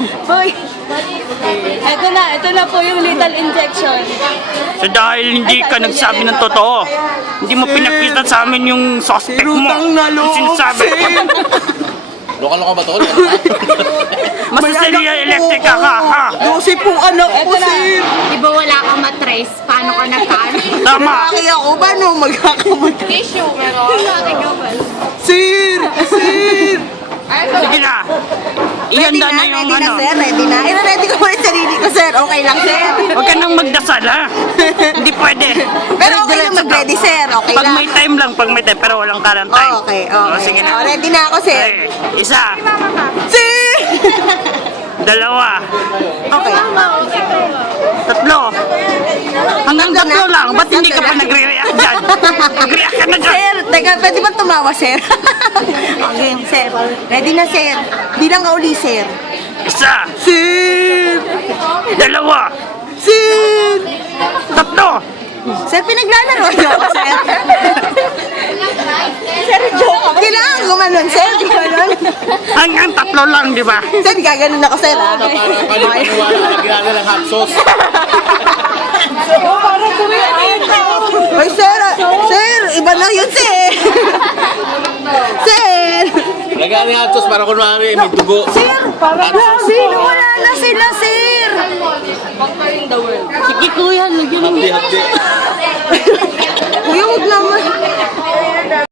Hoy. Ito na po yung lethal injection. So dahil hindi ka nagsabi ng totoo, hindi mo pinakita sa amin yung suspect mo. Yung sinasabi. Lokal-lokal ba ito? Masasalya electric ka ha? Dosi pong anak ko, sir. Di ba wala kang matres? Paano ka nagkaan? Tama. Kaya ako ba no magkakamatay? Tissue, meron. Sir! Sir! Sige na. Ihanda na yung ready ano. na, sir. Ready na. I-ready ko muna yung sarili ko, sir. Okay lang, sir. Huwag ka nang magdasal ha. Hindi pwede. Pero okay lang mag-ready, sir. Okay Pag lang. may time lang, pag may time. Pero walang ka ng time. Okay. O, sige na. Ready na ako, sir. Okay. Isa. Sir! Dalawa. Okay. Tatlo. Hanggang tatlo lang. Ba't hindi ka pa nagre-react dyan? Nag-react ka na dyan. Sir, teka, pwede ba tumawa, sir? Okay, sir. Ready na, sir. Bilang ka uli, sir. Isa. Sir! Dalawa. Sir! Tatlo. Sir, pinaglalaro niyo ako, sir. Sir, joke ako. Kailangan gumanon, sir. Gumanon. Hanggang tatlo lang, di ba? Sir, gaganon ako, sir, ha? Para paniwala ka na ginagawa ng hot sauce. Ay, sir, sir, iba na yun, sir. Sir! Lagyan ng hot sauce para kunwari may dugo. Sir, grabe, wala na sila, sir. Sige kuya, lagyan mo. Hapdi-hapdi. Kuya, huwag naman.